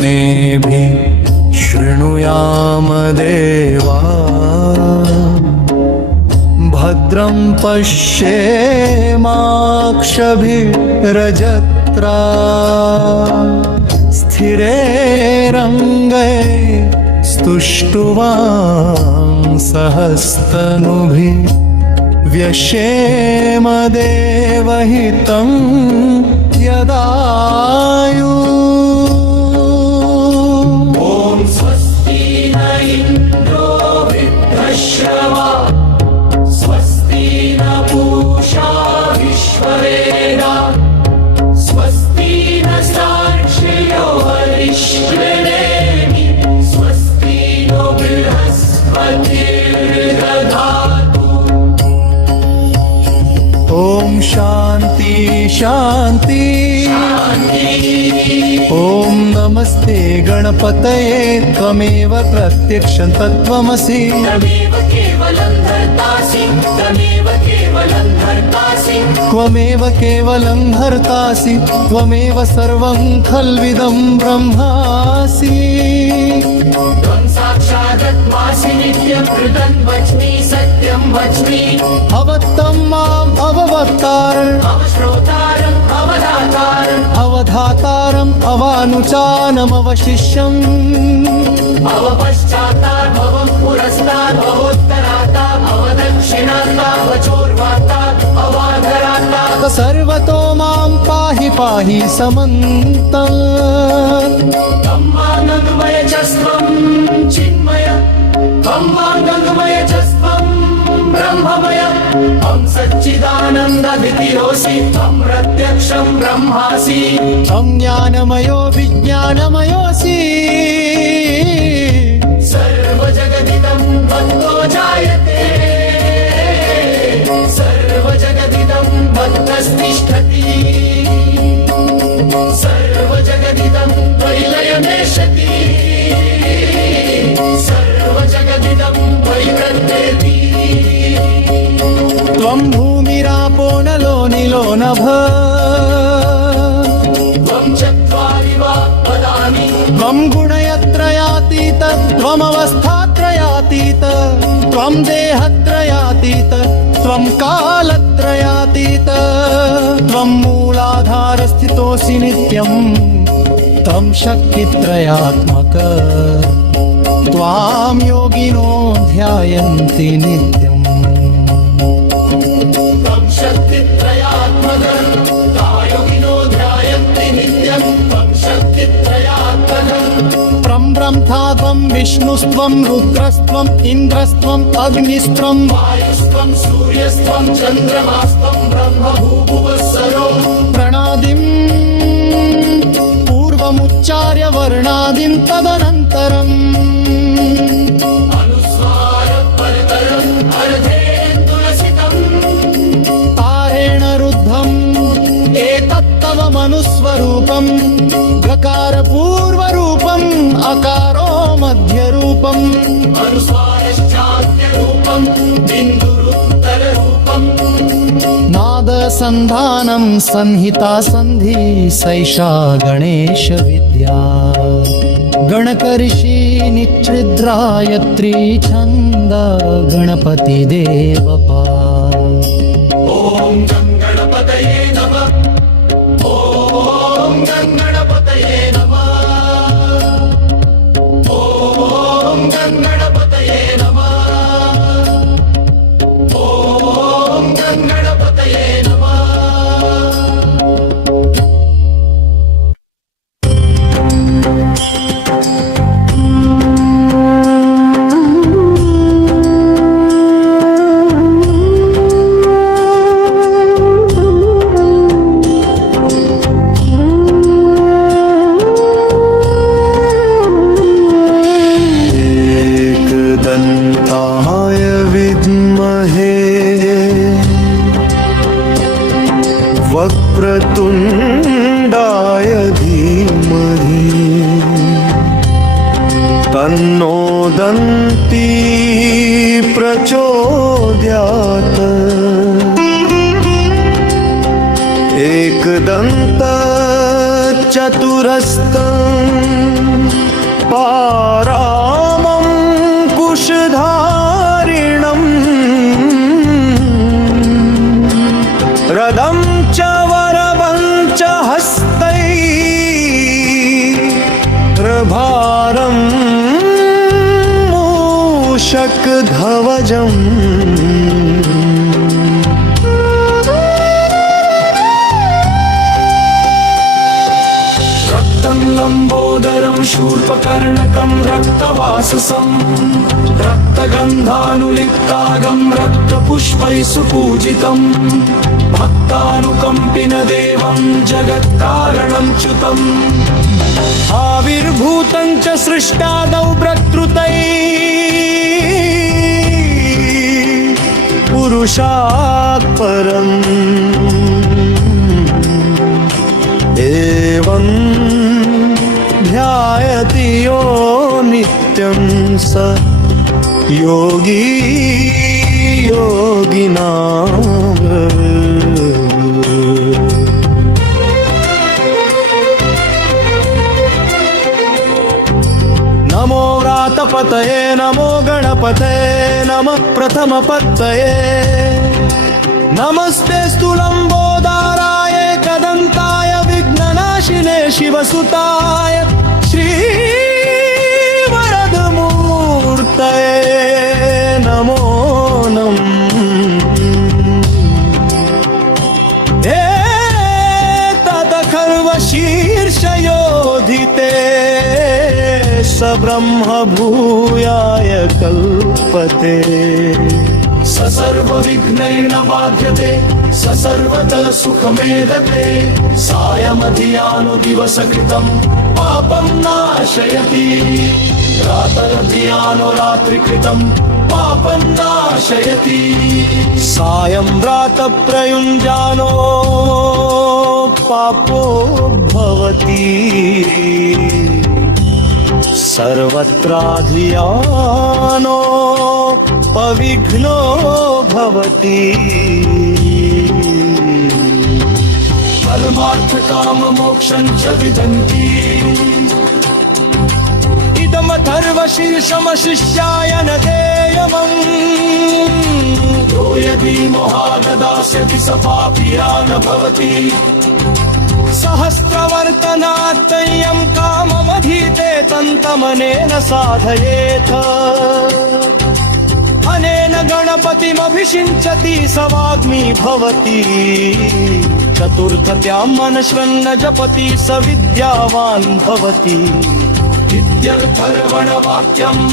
कर्णेभिः शृणुयाम देवा भद्रं पश्येमाक्षभिरजत्रा स्थिरैरङ्गै स्तुष्टुवांसहस्तनुभिः व्यशेम देवहितं यदायु। ॐ स्वस्ति न इन्द्रो वृद्धश्रवा स्वस्ति न पूषा विश्ववेदाः स्वस्ति नस्तार्क्ष्यो हरिष्येणि स्वस्ति नो बृहस्पतिर्दधातु। ॐ शान्ति शान्ति ॐ नमस्ते गणपतये त्वमेव प्रत्यक्षं तत्त्वमसि तमेव केवलं धर्तासि तमेव केवलं धर्तासि त्वमेव केवलं हर्तासि त्वमेव सर्वं खल्विदं ब्रह्मासि। त्वं साक्षादत्मासि नित्यं कृतं वच्मि सत्यं वच्मि अवत्तं माम् अववक्तारम् अवश्रोतारम् अवधातारम् अवधातारम् अवानुचानमवशिष्यम् अवपश्चात्तात् भवं पुरस्तात् भवोत्तरात्तात् अवदक्षिणात्तात् वचोर्वात्तात् अवाधरात्तात् सर्वतो मां पाहि पाहि समन्तम्। तं मानन्दमय च स्वं चिन्मय तं मानन्दमय च स्वं ब्रह्ममय तं सच्चिदानन्ददितिरोऽसि तं प्रत्यक्षं ब्रह्मासि तं ज्ञानमयो विज्ञानमयोऽसि सर्वजगदिदं भक्तो जायते सर्वजगदिदं भक्तस्तिष्ठति सर्वजगदिदं त्वयिलयमेष्यति सर्वजगदिदं त्वयिवृद्धेति। त्वं भूमिरापो नलो निलो नभः त्वं चत्वारि वा वदामि त्वं गुणत्रयातीत त्वमवस्थात्रयातीत त्वं देहत्रयातीत त्वं कालत्रयातीत त्वं मूलाधारस्थितोऽसि नित्यं त्वं शक्तित्रयात्मक त्वां योगिनो ध्यायन्ति नित्यम्। त्वं शक्तित्रयात्मकं योगिनो ध्यायन्ति नित्यं त्वं शक्तित्रयात्मकम् ब्रह्मा त्वं विष्णुस्त्वं रुद्रस्त्वम् इन्द्रस्त्वम् अग्निस्त्वं वायुस्त्वं सूर्यस्त्वं चन्द्रमास्त्वं ब्रह्मभूभुवस्सरो प्रणादिं पूर्वमुच्चार्य वर्णादिं तदनन्तरम् अनुस्वारपरतरम् अर्धेन्दुलसितम् तारेण रुद्धम् एतत्तव मनुस्वरूपम् गकारपूर्वरूपम् अकारो मध्यरूपम् अनुस्वारश्चान्त्यरूपम् बिन्दुरुत्तररूपम् नादसन्धानं संहिता सन्धि सैषा गणेश विद्या गणकर्षि निच्छिद्रायत्री छन्द गणपतिदेवपा। ॐ गं गणपतये नमः ॐ गं गणपतये नमः ॐ गं गणपतये नमः ॐ गं गणपतये नमः। एकदन्ताय विद्महे वक्रतुण्डाय धीमहि तन्नो दन्ती प्रचोदयात्। एकदन्त चतुरस्तं पारामं कुशधारिणम् रदं च वरवं च हस्तैः प्रभारं मूषकध्वजम् लंबोदरं शूर्पकर्णकं रक्तवाससं रक्तगन्धानुलिप्तागं रक्तपुष्पैः सुपूजितं भक्तानुकम्पिन देवं जगत्कारणं च्युतम् आविर्भूतं च सृष्टादौ प्रकृतैः पुरुषात् परम् एवं ध्यायति यो नित्यं स योगी योगिनाम्। नमो व्रातपतये नमो गणपतये नमः प्रथमपत्तये नमस्तेऽस्तु लम्बोदराय कदन्ताय विघ्ननाशिने शिवसुताय श्रीवरदमूर्तये नमो नमः। एतदखर्वशीर्षयोधिते स ब्रह्म भूयाय कल्पते स सर्वविघ्नैर्न बाध्यते स सर्वतः सुखमेधते सायमधियानुदिवसकृतं पापं नाशयति रातरधियानो रात्रिकृतं पापं नाशयति सायं प्रातःप्रयुञ्जानो पापो भवति सर्वत्राधियानो पविघ्नो भवति परमार्थकाममोक्षं च विदन्ति इदमथर्वशीर्षमशिष्याय न देयमम् यो यदि मोहाददास्यति स पापिया न भवति सहस्रवर्तनात्तय्यं काममधीते तन्तमनेन साधयेत् अनेन गणपतिमभिषिञ्चति स वाग्मी भवति चतुर्थत्यां मनश्रन्न जपति स विद्यावान् भवति विद्यर्थर्वणवाक्यम्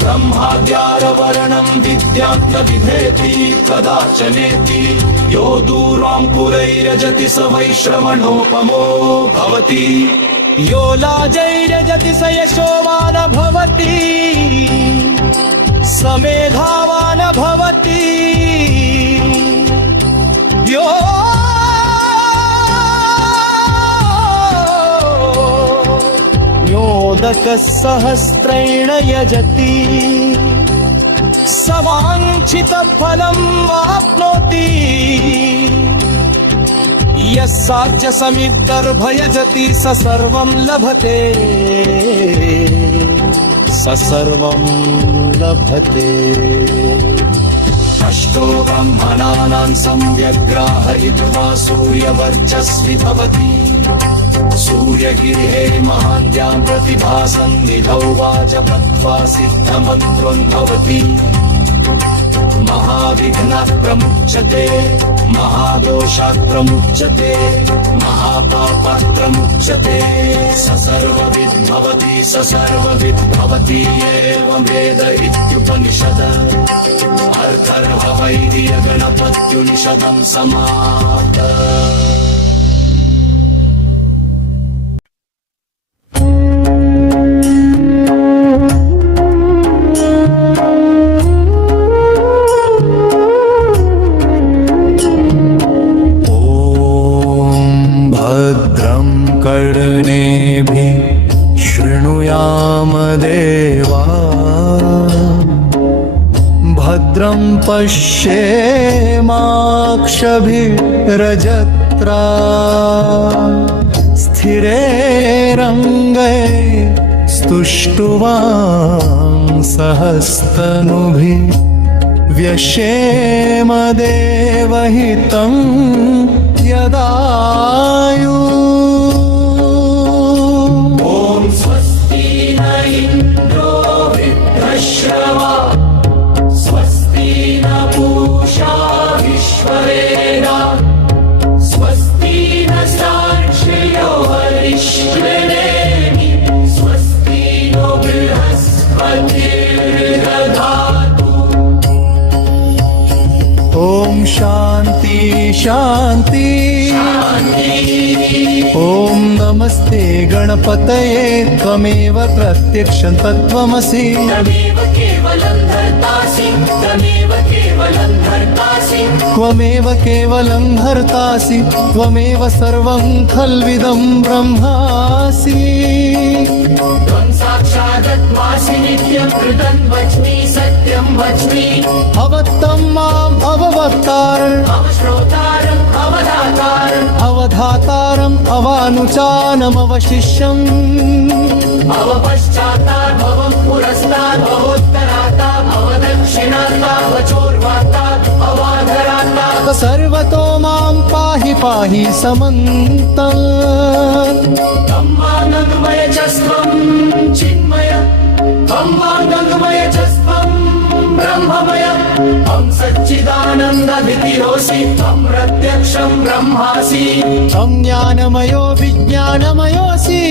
ब्रह्माद्यारवरणं विद्यां न बिभेति कदाचनेति यो दूराङ्कुरैरजति स वैश्रवणोपमो भवति यो लाजैर्यजति स यशोवान् भवति स मेधावान् भवति यो योदकसहस्रेण यजति स वाञ्छितफलं वाप्नोति यः साध्यसमिद्धर्भयजति स सर्वं लभते स सर्वं लभते। अष्टो ब्रह्मणानां सम्यग्राहयित्वा सूर्यवर्चस्वि भवति सूर्यगिरे महान्त्यां प्रतिभासन्निधौ वाजपत्वा सिद्धमन्त्रोन् भवति महाविघ्नः प्रमुच्यते महादोषात् प्रमुच्यते महापापात् प्रमुच्यते स सर्वविद् भवति स सर्वविद् भवति एवं वेद इत्युपनिषद अर्थर्ववैदिकगणपत्युनिषदं समाप्त। भद्रं पश्येमाक्षभिरजत्रा स्थिरैरङ्गै स्तुष्टुवां सहस्तनुभिः व्यशेम देवहितं यदायु ॐ स्वस्ति न इन्द्रो वृद्धश्रवा स्वस्ति न पूषा विश्ववेदा स्वस्ति न साक्षयो हरिष्यनेमि स्वस्ति नो बृहस्पतिर्दधातु ॐ शान्ति शान्ति ॐ नमस्ते गणपतये त्वमेव प्रत्यक्षं तत्त्वमसि तमेव केवलं धर्तासि तमेव केवलं धर्तासि त्वमेव केवलं हर्तासि त्वमेव सर्वं खल्विदं ब्रह्मासि त्वं साक्षादत्मासि नित्यं कृतं वच्मि सत्यं वच्मि अवत्तं माम् अववक्तारम् अवश्रोतारम् अवधातारम् अवधातारम् अवानुचानमवशिष्यम् अवपश्चात्तात् भवं पुरस्तात् भवोत्तरात्तात् अवदक्षिणात्तात् वचोर्वात्तात् अवाधरात्तात् सर्वतो मां पाहि पाहि समन्तम् ब्रह्मानन्दमय च स्वं चिन्मय ब्रह्मानन्दमय च स्वं ब्रह्ममय त्वं सच्चिदानन्दधितिरोऽसि त्वं प्रत्यक्षं ब्रह्मासि त्वं ज्ञानमयो विज्ञानमयोऽसि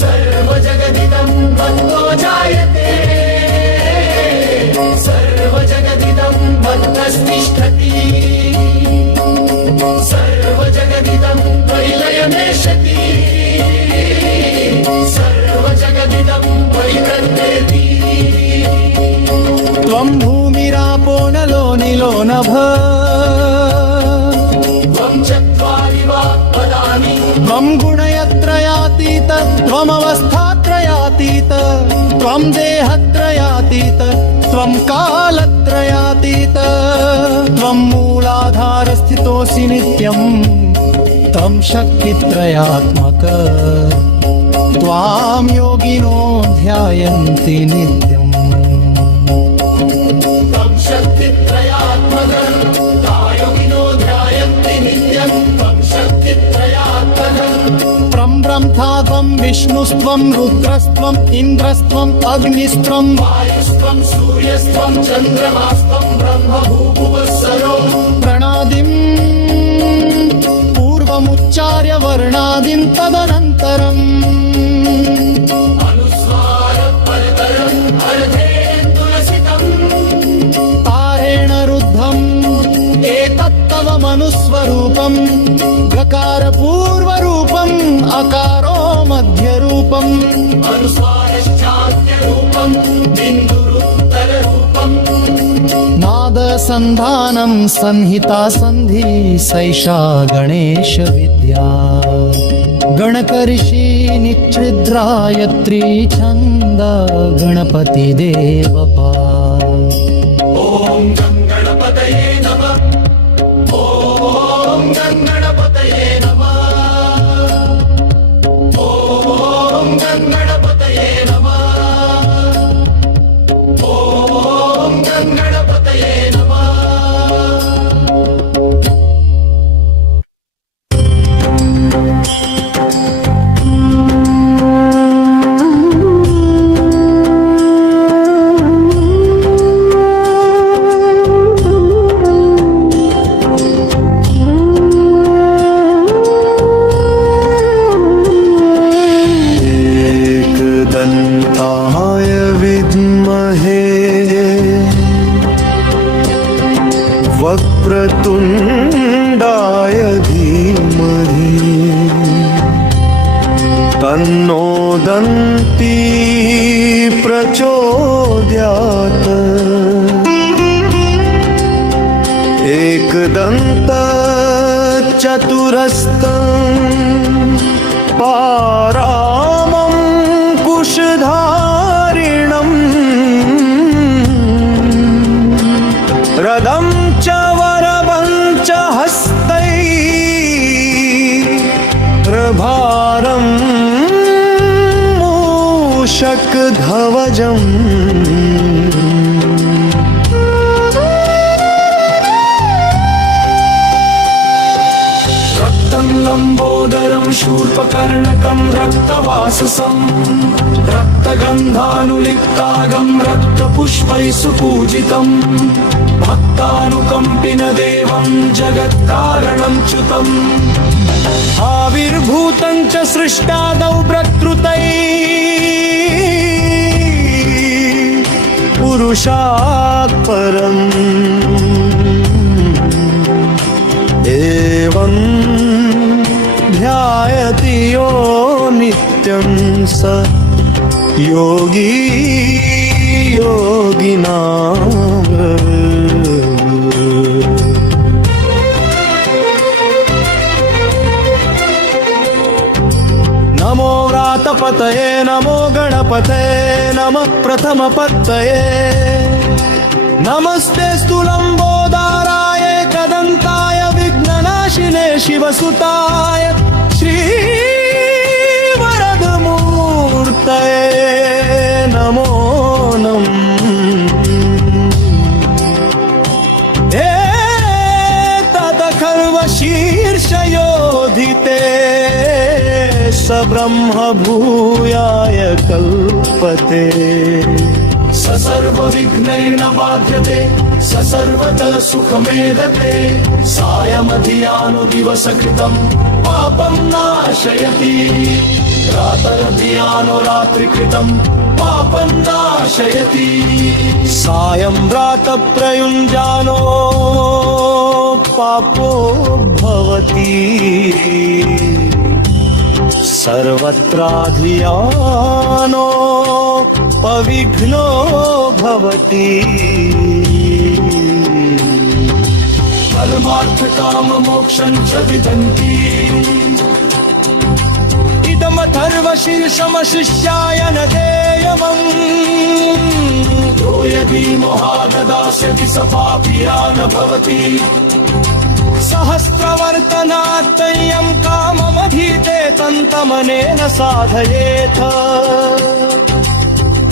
सर्वजगदिदं मत्तो जायते सर्वजगदिदं मत्तस्तिष्ठति सर्वजगदिदं त्वयिलयमेषति सर्वजगदिदं त्वयि प्रत्येति त्वं भूमिरापो नलो निलो नभ त्वं चत्वारि वाक्पदानि त्वं गुणयत्रयातीत त्वमवस्थात्रयातीत त्वं देहत्रयातीत त्वं कालत्रयातीत त्वं मूलाधारस्थितोऽसि नित्यं त्वं शक्तित्रयात्मक त्वां योगिनो ध्यायन्ति नित्यम् त्वं शक्तित्रयात्मकं योगिनो ध्यायन्ति नित्यं त्वं शक्तित्रयात्मकम् ब्रह्मथा त्वं विष्णुस्त्वं रुद्रस्त्वम् इन्द्रस्त्वम् अग्निस्त्वं वायुस्त्वं सूर्यस्त्वं चन्द्रमास्त्वं ब्रह्मभूभुवस्सरो प्रणादिं पूर्वमुच्चार्य वर्णादिं तदनन्तरम् अनुस्वारपरतरम् अर्धेन्दुलसितम् तारेण रुद्धम् एतत्तव मनुस्वरूपम् गकारपूर्वरूपम् अकारो मध्यरूपम् अनुस्वारश्चान्त्यरूपम् बिन्दुरुत्तररूपम् नादसन्धानं संहिता सन्धि सैषा गणेशविद्या गणकर्षि निच्छिद्रायत्री छन्द गणपतिदेवपा ॐ गणपतये नमः ॐ गणपतये नमः ॐ गणपतये नमः ॐ गणपतये नमः एकदन्ताय विद्महे वक्रतुण्डाय धीमहि तन्नो दन्ती प्रचोदयात् एकदन्त चतुरस्तं पारामं कुशधारिणम् रदं च वरवं च हस्तैः प्रभारं शक्धवजम् रक्तं लम्बोदरं शूर्पकर्णकं रक्तवाससं रक्तगन्धानुलिप्तागं रक्तपुष्पैः सुपूजितं भक्तानुकम्पिनदेवं जगत्कारणं च्युतम् आविर्भूतं च सृष्टादौ प्रकृतैः पुरुषात् परम् एवं ध्यायति यो नित्यं स योगी योगिनाम्। नमो व्रातपतये नमो गणपतये नमः प्रथमपत्तये नमस्तेऽस्तु लम्बोदराय कदन्ताय विघ्ननाशिने शिवसुताय श्रीवरदमूर्तये नमो नमः। एतदखर्वशीर्षयोधिते स ब्रह्म भूयाय कल्पते स सर्वविघ्नैर्न बाध्यते स सर्वतः सुखमेधते सायमधियानुदिवसकृतं पापं नाशयति रातरधियानो रात्रिकृतं पापं नाशयति सायं प्रातःप्रयुञ्जानो पापो भवति सर्वत्राधियानो पविघ्नो भवति परमार्थकाममोक्षं च विदन्ति इदमथर्वशीर्षमशिष्याय न देयमम् यो यदि मोहाददास्यति स पापिया न भवति सहस्रवर्तनात्तय्यं काममधीते तन्तमनेन साधयेत्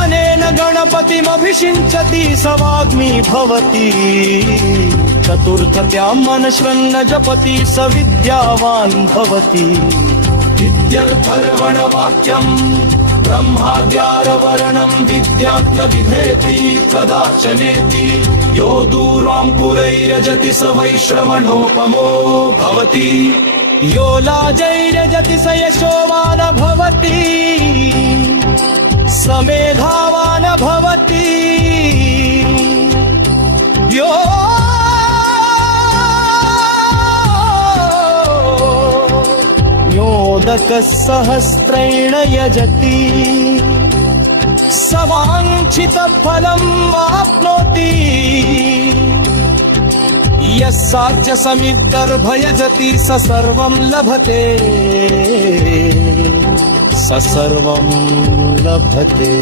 अनेन गणपतिमभिषिञ्चति स वाग्मी भवति चतुर्थत्यां मनश्रन्न जपति स विद्यावान् भवति विद्यर्थर्वणवाक्यम् ब्रह्माद्यारवरणं विद्याज्ञ विधेति कदाचनेति यो दूराङ्कुरैर्यजति स वैश्रवणोपमो भवति यो लाजैर्यजति स यशोवान् भवति स मेधावान् भवति यो मोदकसहस्रेण यजति स वाञ्छितफलं वाप्नोति यः साध्यसमिद्धर्भयजति स सर्वं लभते स सर्वं लभते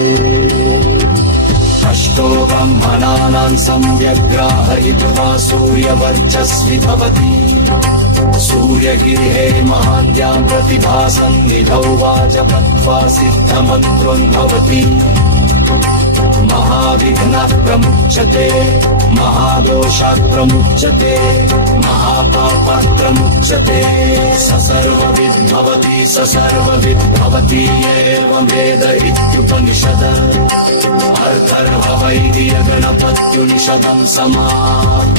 अष्टो ब्रह्मणानां सम्यग्राहयित्वा सूर्यवर्चस्वि भवति सूर्यगिरेः महान्त्यां प्रतिभासन्निधौ वाजपत्वा सिद्धमन्त्रोन् भवति महाविघ्नः प्रमुच्यते महादोषात् प्रमुच्यते महापापात् स सर्वविद् भवति स सर्वविद् भवति एवमेद इत्युपनिषद अर्थर्ववैदिकगणपत्युनिषदं समाप्त।